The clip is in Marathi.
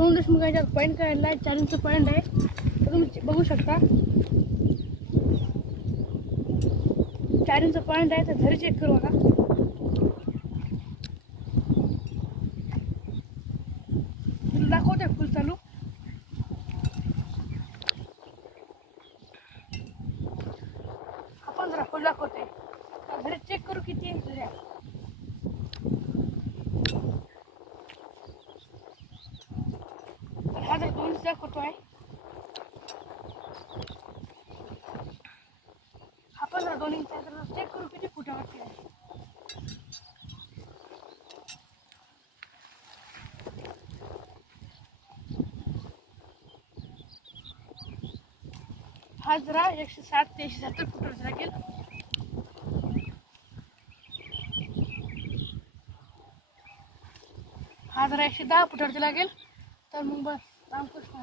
सोनू देशमुखांच्या पॉईंट काढला आहे, 4 इंच पॉईंट आहे. तर तुम्ही बघू शकता 4 इंच पॉईंट आहे. तर झरी चेक करू आता. दाखवते फुल चालू. आपण जरा फुल दाखवते. झरी चेक करू किती आहे झऱ्या. तर हा जर 2 इंच दाखवतो आहे. आपण जर 2 इंच आहे तर चेक करू किती फुटावरती आहे. हा जरा 160 ते 170 फुटावरचा लागेल. हा जरा 110 फुटावरचा लागेल. तर मग बस रामकृष्ण.